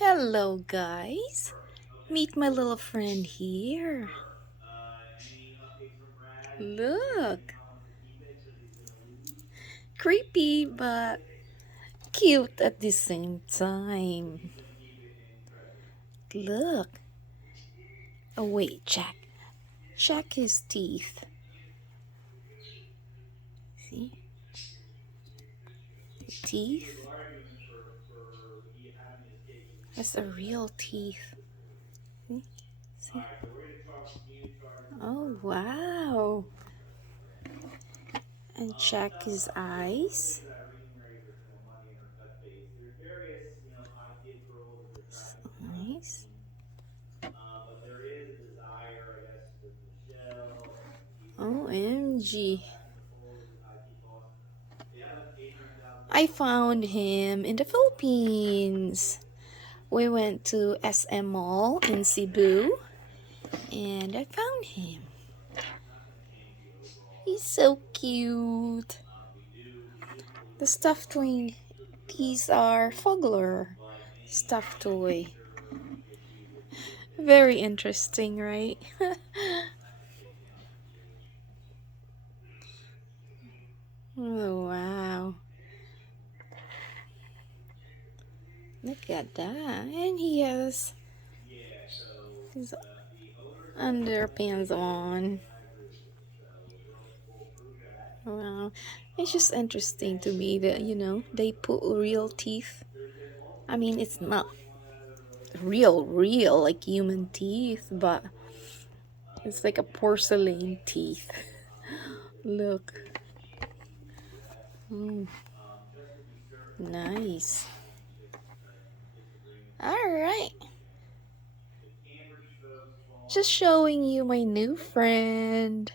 Hello, guys. Meet my little friend here. Look. Creepy, but cute at the same time. Look. Oh, wait, check. Check his teeth. See? The teeth? That's a real teeth. See? See? Oh, wow. And check his eyes. So nice. OMG. I found him in the Philippines. We went to SM Mall in Cebu and I found him. He's so cute. The stuffed toy, these are FUGGLER stuffed toy. Very interesting, right? Oh, wow. Look at that. And he has his underpants on. Wow. It's just interesting to me that, they put real teeth. I mean, it's not real like human teeth, but it's like a porcelain teeth. Look. Mm, nice. Alright. Just showing you my new friend.